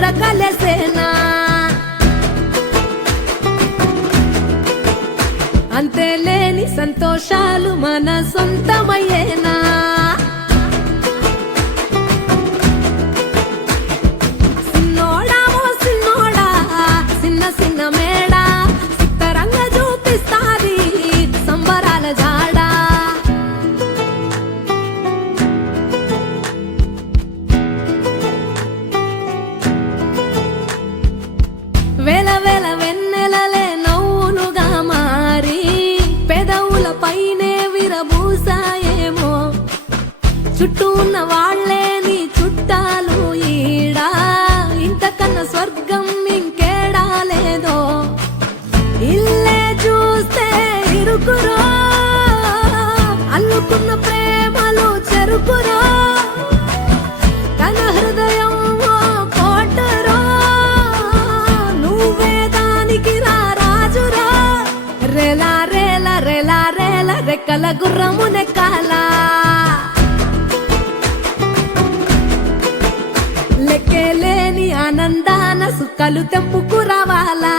ఊర కలిసేనా అంతే లేని సంతోషాలు మన సొంతమయ్యేనా సిన్నోడా ఓ సిన్నోడా సిన్న సిన్న మేడా సిత్తరంగా చూపిస్తాది సంబరాల జాడా వేల వేల వెన్నెలలే నవ్వులుగా మారి పెదవుల పైనే విరబూసాయేమో చుట్టూ ఉన్న వాళ్లే నీ చుట్టాలు ఈడా ఇంతకన్నా స్వర్గం ఇంకేడా లేదో ఇల్లే చూస్తే ఇరుకురో అల్లుకున్న ప్రేమలు చెరుకురో తన హృదయం కోటరో నువ్వే దానికి రాజురా రేలా రేలా రేలా రేలా రెక్కల గుర్రము నెక్కాలా లెక్కేలేని ఆనందాన సుక్కలు తెంపుకు రావాలా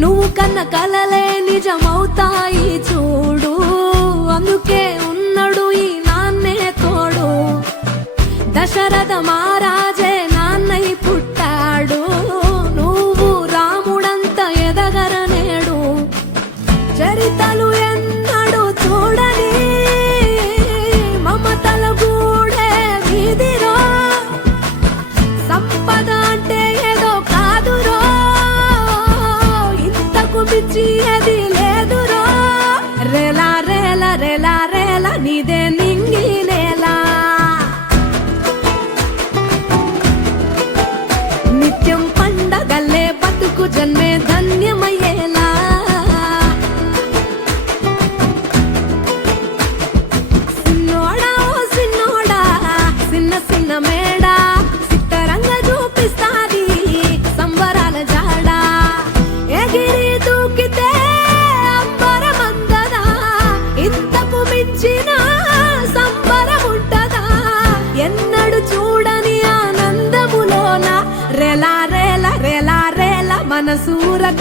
నువ్వు కన్న కలలే నిజమవుతాయి చూడు అందుకే ఉన్నాడు ఈ నాన్నే తోడు దశరథ మహారాజే నాన్నై పుట్టాడు నువ్వు రాముడంత ఎదగరనేడు చరితలు ఎన్నడు చూడని మమతల గూడే వీధిరో సంపద అంటే ఏదో కాదురో ఇంతకు మించి అది